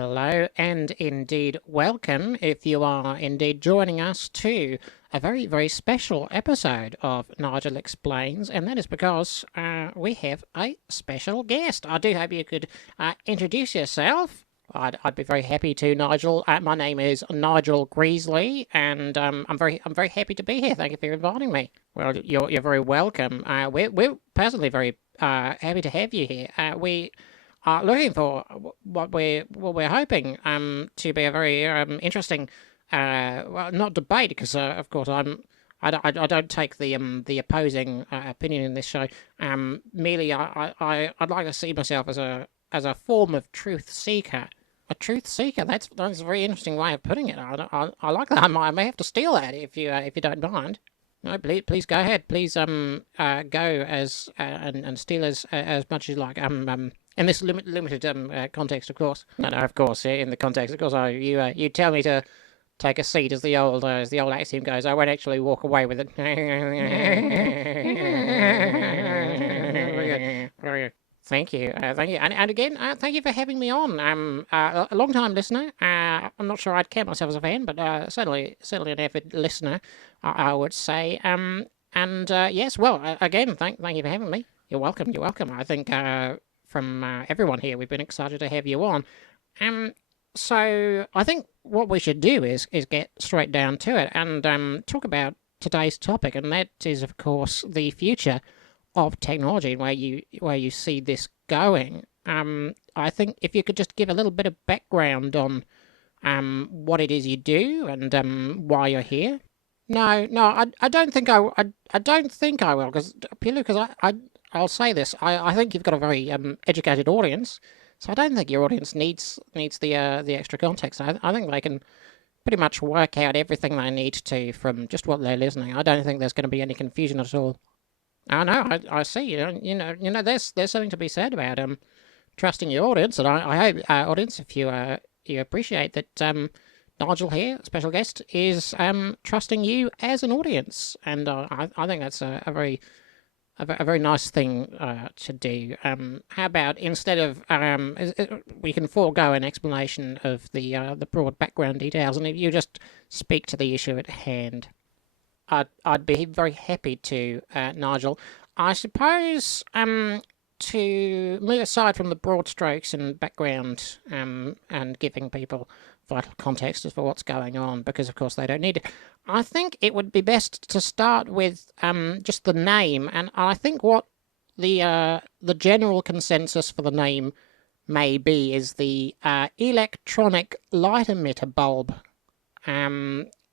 Hello and indeed welcome if you are indeed joining us to a very, very special episode of Nigel Explains, and that is because we have a special guest. I do hope you could introduce yourself. I'd be very happy to, Nigel. My name is Nigel Greasley, and I'm very happy to be here. Thank you for inviting me. Well, you're very welcome. We're personally very happy to have you here. We are looking for what we're hoping to be a very interesting well, not debate, because of course I don't take the opposing opinion in this show. Merely I'd like to see myself as a form of truth seeker. A truth seeker. That's a very interesting way of putting it. I like that. I may have to steal that if you don't mind. No, please go ahead. Please go as and steal as much as you like. In this limited context, of course. No, of course. In the context, of course. You tell me to take a seat, as the old axiom goes. I won't actually walk away with it. Very good. Thank you, and again, thank you for having me on. A long-time listener. I'm not sure I'd count myself as a fan, but certainly an avid listener, I would say. Yes, well, again, thank you for having me. You're welcome. I think from everyone here, we've been excited to have you on. So I think what we should do is get straight down to it and talk about today's topic, and that is, of course, the future of technology and where you see this going. I think if you could just give a little bit of background on what it is you do and why you're here. No, I don't think I don't think I will, because I'll say this. I think you've got a very educated audience, so I don't think your audience needs the extra context. I think they can pretty much work out everything they need to from just what they're listening. I don't think there's going to be any confusion at all. Oh no, I see. You know, there's something to be said about trusting your audience, and I hope audience, if you appreciate that Nigel here, special guest, is trusting you as an audience, and I think that's a very nice thing to do. How about instead of we can forego an explanation of the broad background details, and if you just speak to the issue at hand. I'd be very happy to, Nigel. I suppose to move aside from the broad strokes and background and giving people vital context as for what's going on, because of course they don't need it. I think it would be best to start with just the name, and I think what the general consensus for the name may be is the electronic light emitter bulb.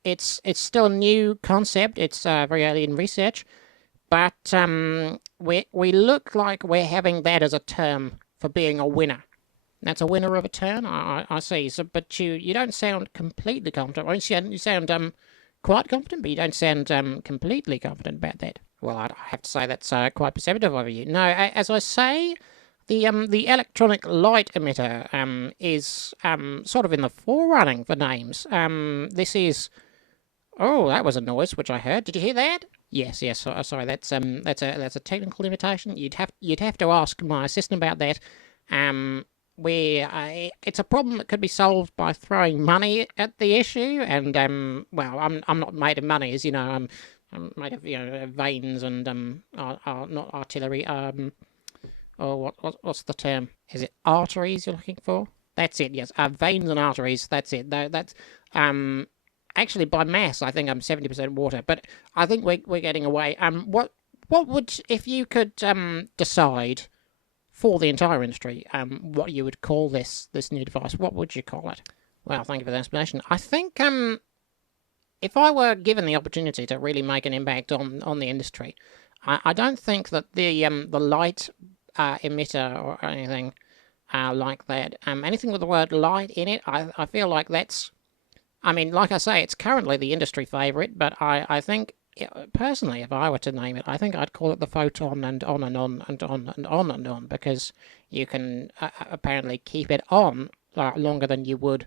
It's still a new concept. It's very early in research, but we look like we're having that as a term for being a winner. That's a winner of a turn. I see. So, but you don't sound completely confident. Well, you sound quite confident, but you don't sound completely confident about that. Well, I have to say that's quite perceptive of you. No, as I say, the electronic light emitter is sort of in the forerunning for names. This is. Oh, that was a noise which I heard. Did you hear that? Yes. Sorry, that's a technical limitation. You'd have to ask my assistant about that. It's a problem that could be solved by throwing money at the issue, and well, I'm not made of money, as you know. I'm made of veins and not artillery. Or what's the term? Is it arteries you're looking for? That's it. Yes, veins and arteries. That's it. That's Actually, by mass, I think I'm 70% water, but I think we're getting away. What would, if you could decide for the entire industry what you would call this new device? What would you call it? Well, thank you for the explanation. I think if I were given the opportunity to really make an impact on the industry, I don't think that the light emitter or anything like that, anything with the word light in it, I feel like that's. I mean, like I say, it's currently the industry favourite, but I think, personally, if I were to name it, I think I'd call it the photon and on and on and on and on and on, because you can apparently keep it on longer than you would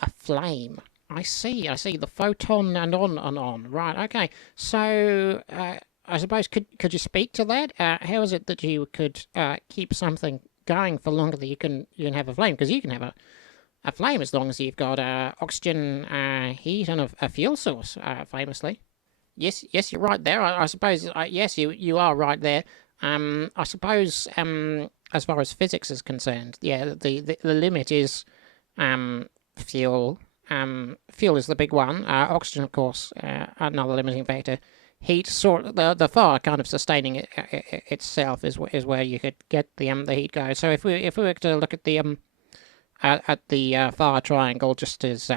a flame. I see, the photon and on. Right, okay. So, I suppose, could you speak to that? How is it that you could keep something going for longer than you can have a flame? Because you can have a flame as long as you've got oxygen, heat, and a fuel source, famously. Yes, you're right there. I suppose, yes, you are right there. I suppose, as far as physics is concerned, yeah, the limit is fuel. Fuel is the big one. Oxygen, of course, another limiting factor. Heat, the fire kind of sustaining itself is where you could get the heat go. So if we were to look at the fire triangle just as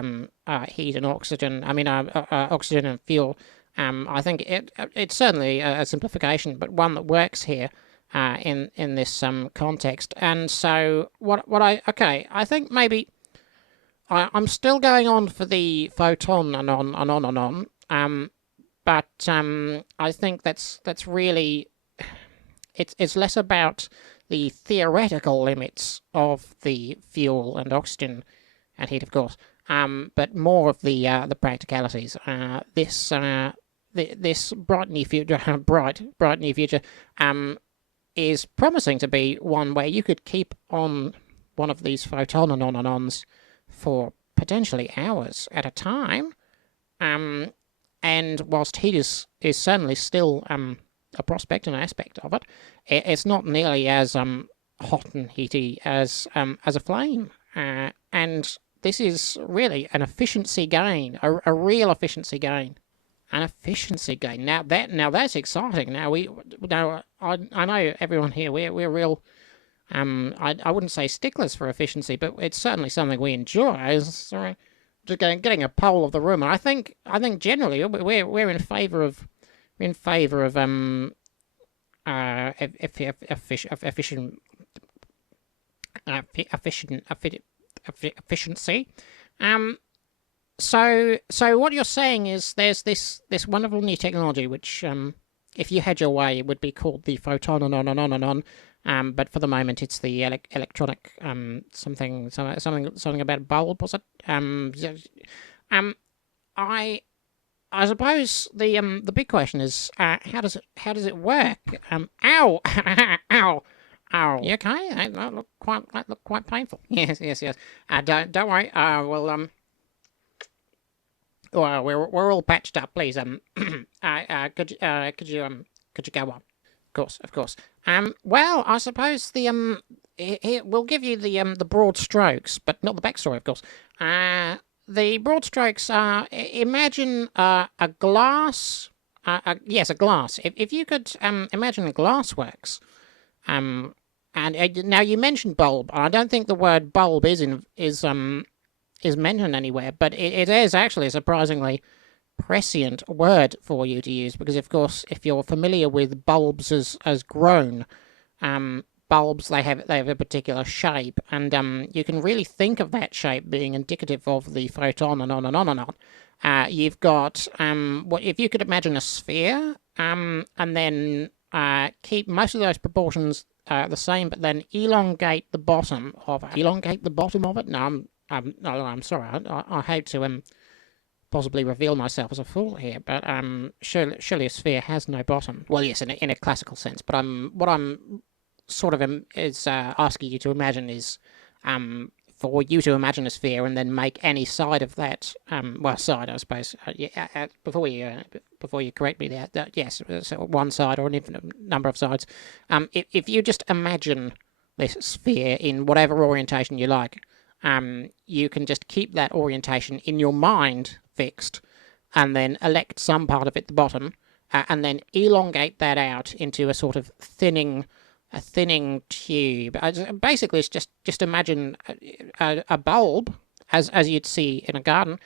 heat and oxygen, oxygen and fuel. I think it's certainly a simplification, but one that works here in this context. And so I think maybe I'm still going on for the photon and on. But I think that's really it's less about the theoretical limits of the fuel and oxygen and heat, of course, but more of the practicalities. This bright near future, bright near future, is promising to be one where you could keep on one of these photon and ons for potentially hours at a time. And whilst heat is certainly still a prospect and aspect of it, it's not nearly as hot and heaty as a flame. And this is really an efficiency gain, a real efficiency gain. An efficiency gain. Now that's exciting. I know everyone here. We're real. I wouldn't say sticklers for efficiency, but it's certainly something we enjoy. So just getting a poll of the room. And I think generally we're in favour of efficiency. So what you're saying is there's this wonderful new technology which, if you had your way, it would be called the photon and on. But for the moment, it's the electronic something about a bulb, was it? I suppose the big question is how does it work? Ow, ow. Ow. You okay? That looked quite painful. Yes. Don't worry. Well, we're all patched up. Please, could you go on? Of course. Well, I suppose we'll give you the broad strokes, but not the backstory, of course. The broad strokes are, imagine a glass. Yes, a glass. If you could imagine a glass works. And now you mentioned bulb. I don't think the word bulb is mentioned anywhere, but it is actually a surprisingly prescient word for you to use, because of course if you're familiar with bulbs as grown, bulbs they have a particular shape, and you can really think of that shape being indicative of the photon and on. You've got what if you could imagine a sphere, and then keep most of those proportions the same, but then elongate the bottom of it. No, I'm sorry. I hate to possibly reveal myself as a fool here, but surely a sphere has no bottom. Well, yes, in a classical sense. But what I'm sort of asking you to imagine is for you to imagine a sphere and then make any side of that side, I suppose. Before you correct me there, yes, so one side or an infinite number of sides. If you just imagine this sphere in whatever orientation you like. You can just keep that orientation in your mind fixed, and then elect some part of it at the bottom, and then elongate that out into a sort of thinning tube. Basically, it's just imagine a bulb as you'd see in a garden,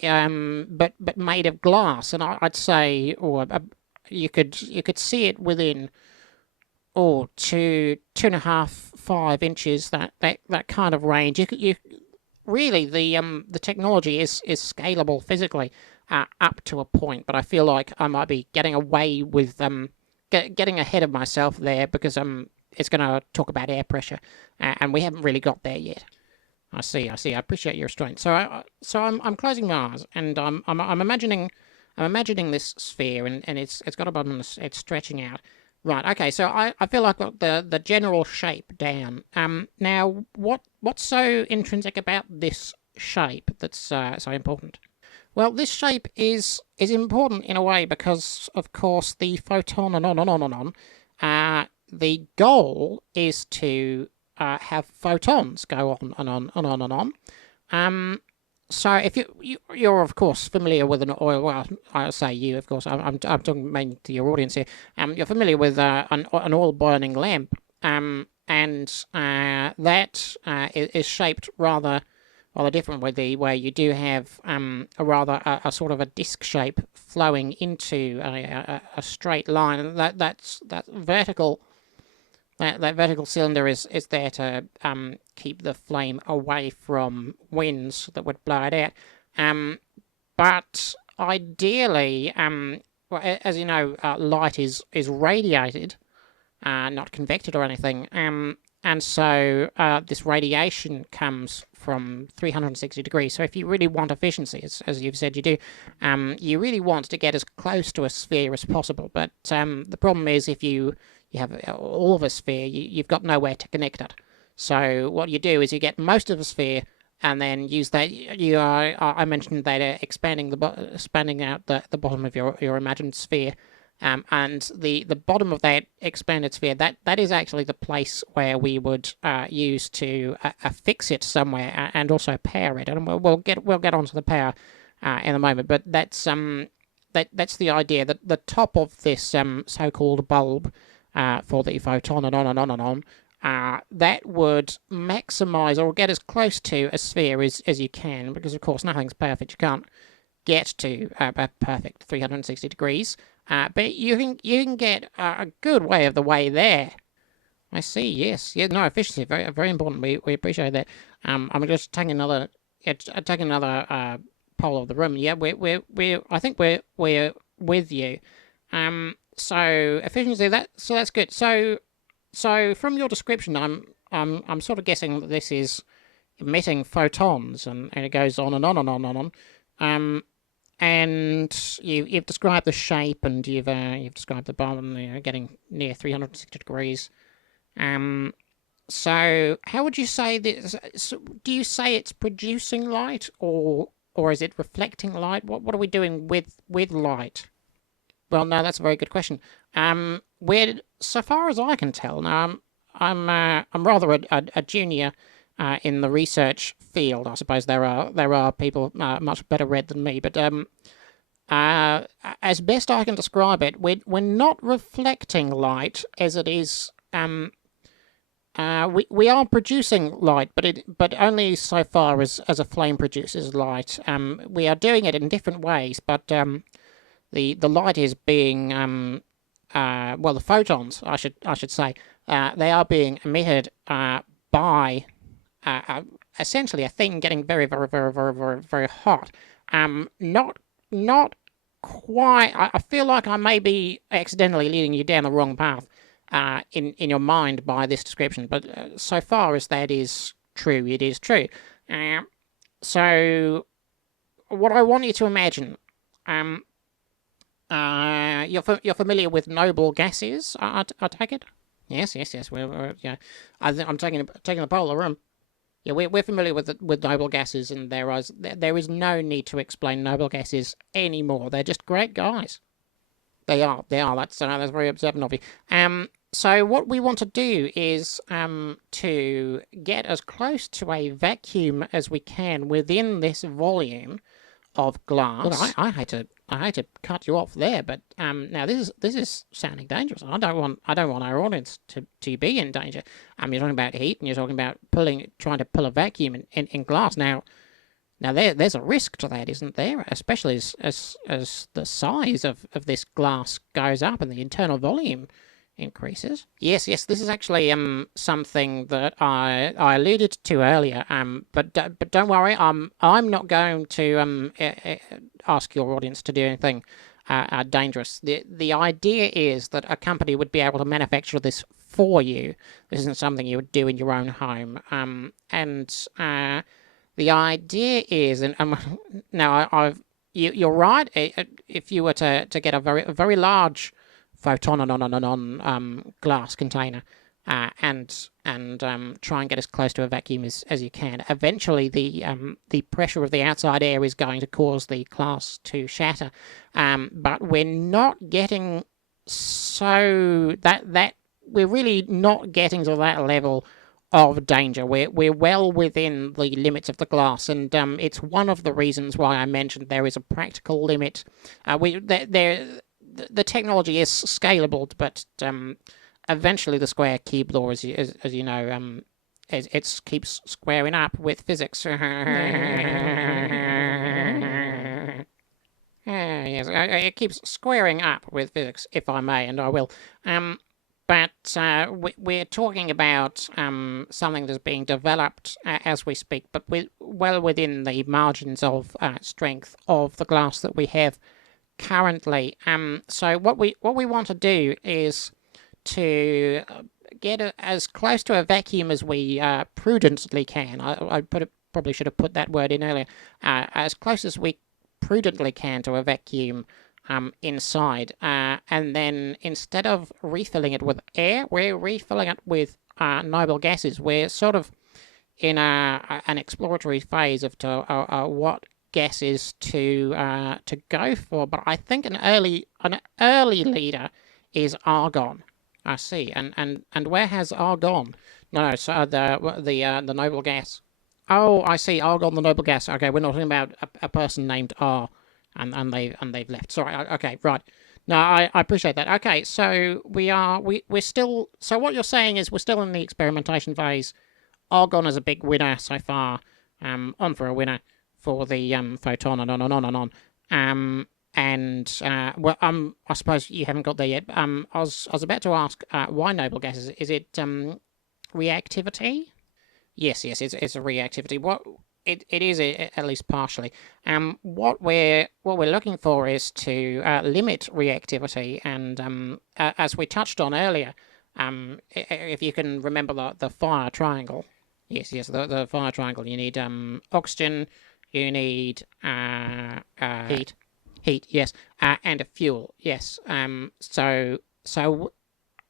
but made of glass, and I'd say, you could see it within 2.5, 5 inches, that kind of range. You really the technology is scalable physically up to a point, but I feel like I might be getting away with getting ahead of myself there, because it's going to talk about air pressure, and we haven't really got there yet. I see. I appreciate your restraint. So I'm closing my eyes, and I'm imagining this sphere, and it's got a bottom, and it's stretching out. Right. Okay. So I feel like I've got the general shape down. Now what's so intrinsic about this shape that's so important? Well, this shape is important in a way because, of course, the photon and on and on and on. The goal is to have photons go on and on and on and on. Um, so if you're of course familiar with an oil, well, I say you, of course, I'm talking mainly to your audience here. You're familiar with an oil burning lamp, and that is shaped rather different with the where you do have a sort of a disc shape flowing into a straight line, and that vertical that vertical cylinder is there to keep the flame away from winds that would blow it out. But ideally, well, as you know, light is radiated, not convected or anything. And so this radiation comes from 360 degrees. So if you really want efficiency, as you've said you do, you really want to get as close to a sphere as possible. But the problem is if you have all of a sphere, you've got nowhere to connect it. So what you do is you get most of a sphere and then use that. I mentioned that expanding out the bottom of your imagined sphere. And the bottom of that expanded sphere, that is actually the place where we would use to affix it somewhere and also power it. And we'll get onto the power in a moment. But that's the idea that the top of this so-called bulb for the photon and on and on and on. That would maximize or get as close to a sphere as you can, because of course nothing's perfect. You can't get to a perfect 360 degrees, but you can get a good way of the way there. I see. Yes. Yeah. No, efficiency very very important. We appreciate that. I'm just taking another poll of the room. Yeah. We I think we're with you. So efficiency that's good. So from your description, I'm sort of guessing that this is emitting photons, and it goes on and on and on and on. And you've described the shape, and you've described the bottom, getting near 360 degrees. So how would you say this? So do you say it's producing light, or is it reflecting light? What are we doing with light? Well, no, that's a very good question. Where, so far as I can tell, now I'm rather a junior in the research field. I suppose there are people much better read than me, but as best I can describe it, we're not reflecting light as it is. We are producing light, but only so far as a flame produces light. We are doing it in different ways, but the light is being well, the photons, I should say, they are being emitted by essentially a thing getting very very very very very very hot. Not quite. I feel like I may be accidentally leading you down the wrong path in your mind by this description, but so far as that is true, it is true. So what I want you to imagine. You're familiar with noble gases, I take it. Yes. Yeah. I'm taking the polar room. Yeah, we're familiar with noble gases, and there is no need to explain noble gases anymore. They're just great guys. They are. That's very observant of you. So what we want to do is to get as close to a vacuum as we can within this volume of glass. Look, I hate to cut you off there, but now this is sounding dangerous. I don't want our audience to be in danger. You're talking about heat, and you're talking about trying to pull a vacuum in glass. Now there's a risk to that, isn't there? Especially as the size of this glass goes up and the internal volume increases. Yes. This is actually something that I alluded to earlier. But don't worry. I'm not going to ask your audience to do anything dangerous. The idea is that a company would be able to manufacture this for you. This isn't something you would do in your own home. And the idea is, and now you're right. If you were to get a very large photon glass container, and try and get as close to a vacuum as you can. Eventually, the pressure of the outside air is going to cause the glass to shatter, but we're not getting we're really not getting to that level of danger. We're well within the limits of the glass, and it's one of the reasons why I mentioned there is a practical limit. The technology is scalable, but eventually the square cube law, as you know, it keeps squaring up with physics. Yes, it keeps squaring up with physics, if I may, and I will. But we're talking about something that's being developed as we speak, but well within the margins of strength of the glass that we have currently. So what we want to do is to get as close to a vacuum as we prudently can. I probably should have put that word in earlier. As close as we prudently can to a vacuum inside, and then instead of refilling it with air, we're refilling it with noble gases. We're sort of in an exploratory phase of what gases to go for. But I think an early leader is argon. I see. And where has argon? No, so the noble gas. Oh, I see. Argon, the noble gas. Okay, we're not talking about a person named R, and they've left. Sorry. Okay, right. No, I appreciate that. Okay, so we're still. So what you're saying is we're still in the experimentation phase. Argon is a big winner so far. On for a winner for the photon, and on. Well, I suppose you haven't got there yet. I was about to ask why noble gases. Is it reactivity? Yes, it's a reactivity. What it is, at least partially. What we're looking for is to limit reactivity, and as we touched on earlier, if you can remember the fire triangle. Yes, the fire triangle. You need oxygen, you need heat, yes, and a fuel, yes. So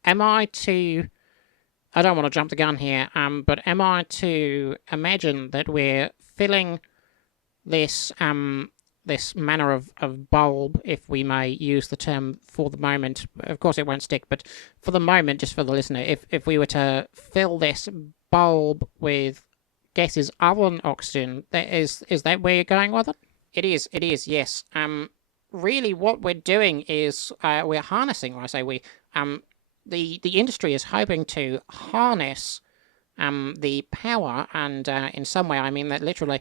am I to? I don't want to jump the gun here, but am I to imagine that we're filling this this manner of bulb, if we may use the term for the moment? Of course, it won't stick, but for the moment, just for the listener, if we were to fill this bulb with gases other than oxygen, is that where you're going with it? It is, yes. Really, what we're doing is we're harnessing. When I say we, the industry is hoping to harness the power, and in some way I mean that literally,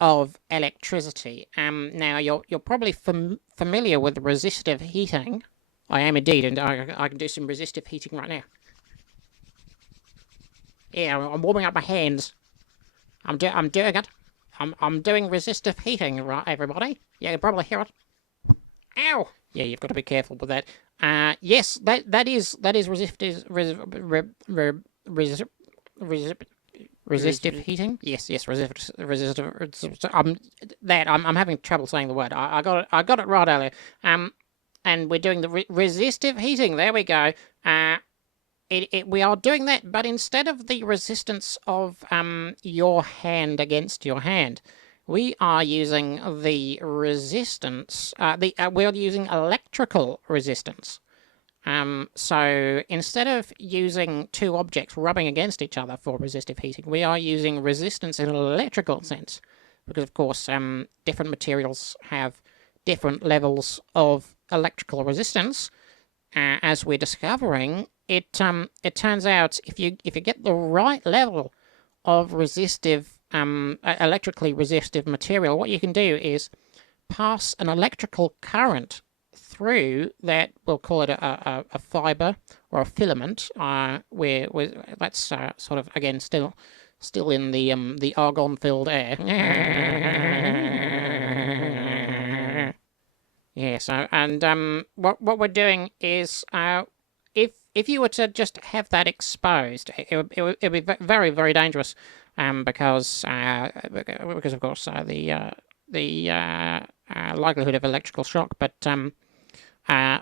of electricity. Now you're probably familiar with resistive heating. I am indeed, and I can do some resistive heating right now. Yeah, I'm warming up my hands. I'm doing it. I'm doing resistive heating, right, everybody? Yeah, you can probably hear it. Ow! Yeah, you've got to be careful with that. Yes, that is resistive heating. Yes, resistive. I'm having trouble saying the word. I got it right earlier. And we're doing the resistive heating. There we go. We are doing that, but instead of the resistance of your hand against your hand, we are using the resistance. We're using electrical resistance. So instead of using two objects rubbing against each other for resistive heating, we are using resistance in an electrical sense, because of course different materials have different levels of electrical resistance. As we're discovering, it turns out if you get the right level of resistive, electrically resistive material, what you can do is pass an electrical current through that. We'll call it a fiber or a filament. Where that's sort of, again, still in the argon-filled air. Yeah. So, and what we're doing is, if you were to just have that exposed, it would be very, very dangerous, because of course the likelihood of electrical shock. But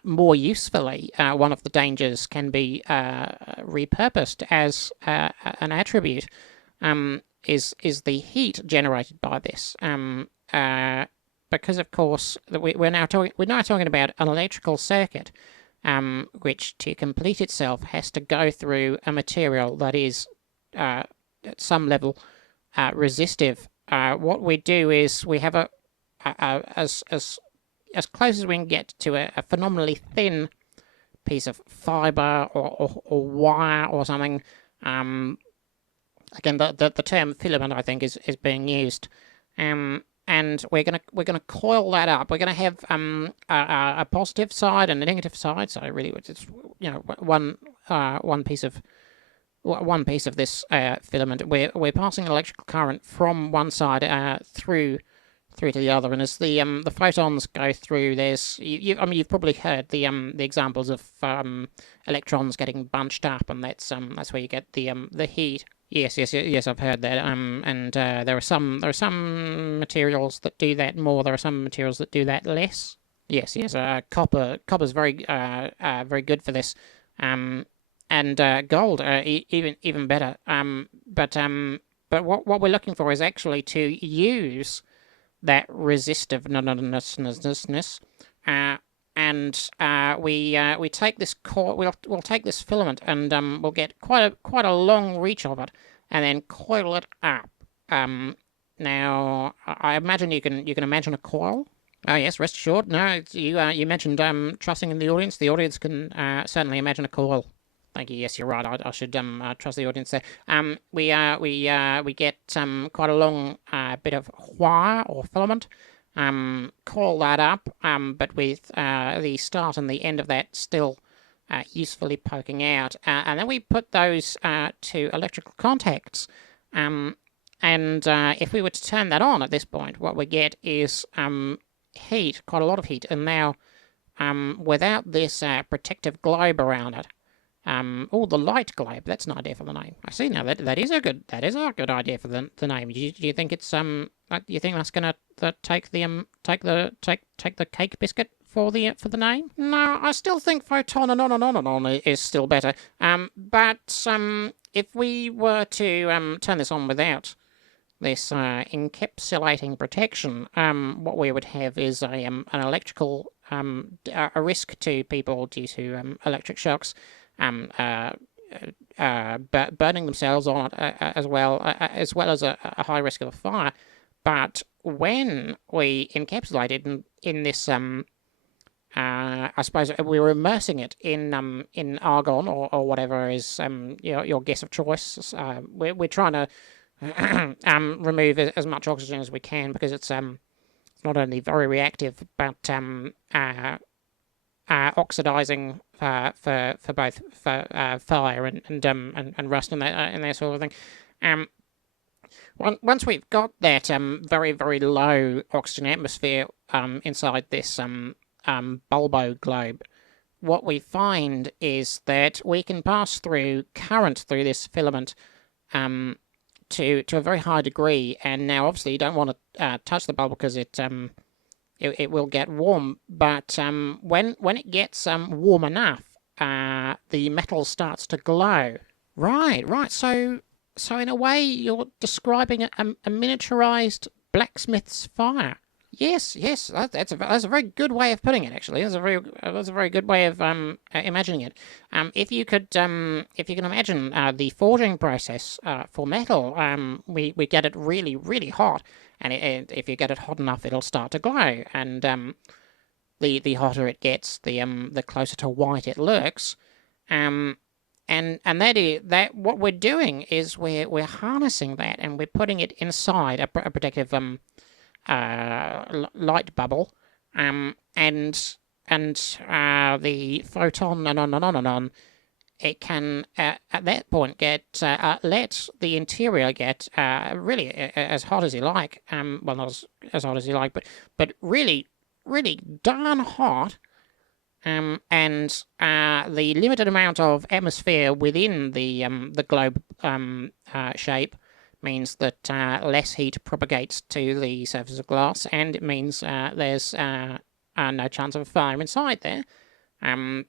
more usefully, one of the dangers can be repurposed as an attribute. Is the heat generated by this? Because of course we're now talking about an electrical circuit, which to complete itself has to go through a material that is at some level resistive. What we do is we have as close as we can get to a phenomenally thin piece of fiber or wire or something. Again, the term filament, I think, is being used. And we're gonna coil that up. We're gonna have a positive side and a negative side. So really, it's one piece of this filament. We're passing electrical current from one side through to the other, and as the photons go through, there's you've probably heard the examples of electrons getting bunched up, and that's where you get the heat. Yes, I've heard that. And there are some materials that do that more. There are some materials that do that less. Yes. Copper's very good for this. And gold even better. But what we're looking for is actually to use that resistiveness. And we take this we'll take this filament, and we'll get quite a long reach of it, and then coil it up. Now I imagine you can imagine a coil. Oh yes, rest assured. No, you mentioned trusting in the audience. The audience can certainly imagine a coil. Thank you. Yes, you're right. I should trust the audience there. We get quite a long bit of wire or filament. Coil that up, but with the start and the end of that still usefully poking out, and then we put those to electrical contacts. And if we were to turn that on at this point, what we get is heat, quite a lot of heat, and now without this protective globe around it. The light globe. That's an idea for the name. I see now. That is a good idea for the name. Do you think it's you think that's gonna take the cake biscuit for the name? No, I still think photon and on is still better. But if we were to turn this on without this encapsulating protection, what we would have is an electrical a risk to people due to electric shocks. Burning themselves on it as well as a high risk of a fire. But when we encapsulate it in this, I suppose we're immersing it in argon or whatever is your guess of choice. We're trying to remove as much oxygen as we can, because it's not only very reactive but oxidizing for both fire and rust and that sort of thing. Once we've got that very, very low oxygen atmosphere inside this bulbo globe, what we find is that we can pass through current through this filament to a very high degree. And now, obviously, you don't want to touch the bulb because it will get warm. But when it gets warm enough, the metal starts to glow. Right. So in a way, you're describing a miniaturized blacksmith's fire. Yes. That's a very good way of putting it. Actually, that's a very good way of imagining it. If you can imagine the forging process for metal, we get it really, really hot, and if you get it hot enough, it'll start to glow, and the hotter it gets, the closer to white it looks. And that what we're doing is we're harnessing that, and we're putting it inside a protective light bubble, and the photon and on. It can at that point get let the interior get really as hot as you like. Well, not as hot as you like, but really, really darn hot. And the limited amount of atmosphere within the globe shape means that less heat propagates to the surface of glass, and it means there's no chance of a fire inside there. And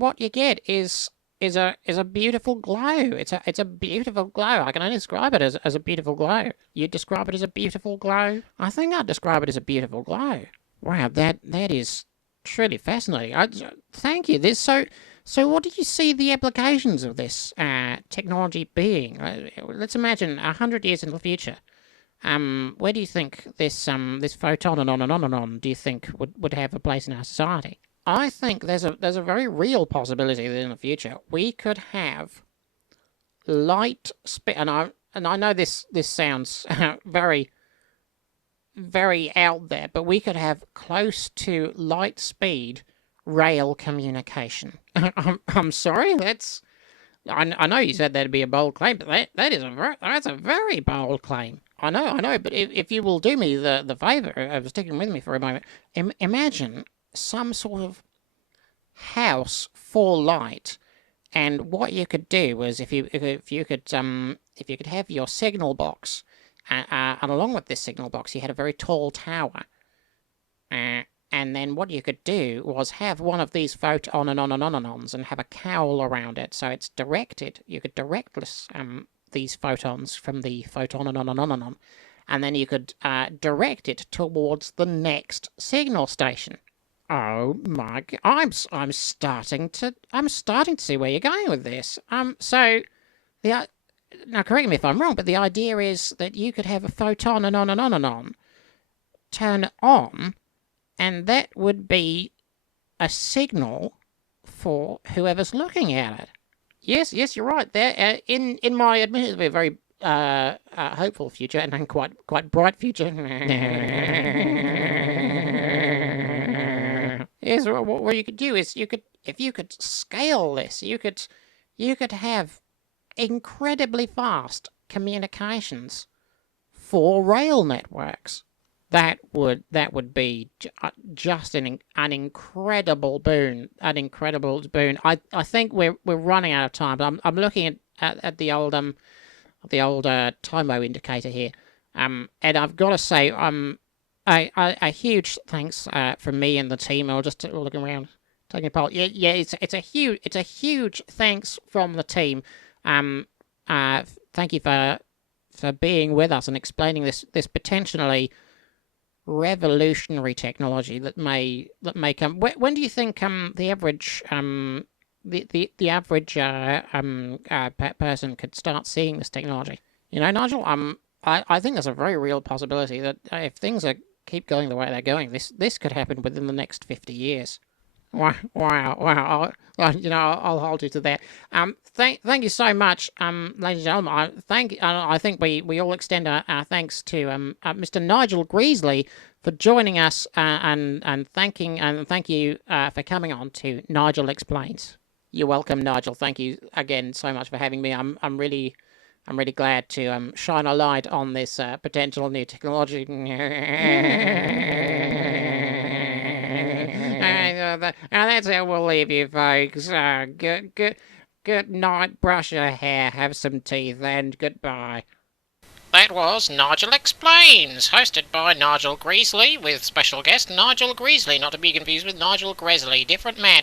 what you get is a beautiful glow. It's a beautiful glow. I can only describe it as a beautiful glow. You describe it as a beautiful glow? I think I'd describe it as a beautiful glow. Wow, that is truly fascinating. Thank you. So what do you see the applications of this technology being? Let's imagine 100 years in the future. Where do you think this photon and on do you think would have a place in our society? I think there's a very real possibility that in the future we could have light speed, and I know this sounds very very out there, but we could have close to light speed rail communication. I'm sorry, I know you said that'd be a bold claim, but that's a very bold claim. I know, but if you will do me the favour of sticking with me for a moment, imagine some sort of house for light, and what you could do was if you could have your signal box, and along with this signal box you had a very tall tower, and then what you could do was have one of these photon and on-and-on-and-ons and have a cowl around it, so it's directed. You could direct these photons from the photon and on-and-on-and-on, and then you could direct it towards the next signal station. Oh my! I'm starting to see where you're going with this. So now correct me if I'm wrong, but the idea is that you could have a photon and on turn on, and that would be a signal for whoever's looking at it. Yes, you're right. There, in my admittedly very hopeful future and quite bright future. Yes, what you could do is if you could scale this, you could have incredibly fast communications for rail networks. That would be just an incredible boon. An incredible boon. I think we're running out of time. I'm looking at the old Timeo indicator here. And I've got to say a huge thanks from me and the team. I'll just looking around, taking a poll. Yeah. It's a huge thanks from the team. Thank you for being with us and explaining this potentially revolutionary technology that may come. When do you think the average the average person could start seeing this technology? You know, Nigel, I think there's a very real possibility that if things keep going the way they're going, this could happen within the next 50 years. Wow! I'll hold you to that. Thank you so much, ladies and gentlemen. I think we all extend our thanks to Mr. Nigel Greasley for joining us, and thank you for coming on to Nigel Explains. You're welcome, Nigel. Thank you again so much for having me. I'm really glad to shine a light on this potential new technology. That's how we'll leave you, folks. Good night, brush your hair, have some teeth, and goodbye. That was Nigel Explains, hosted by Nigel Greasley, with special guest Nigel Greasley, not to be confused with Nigel Gresley, different man.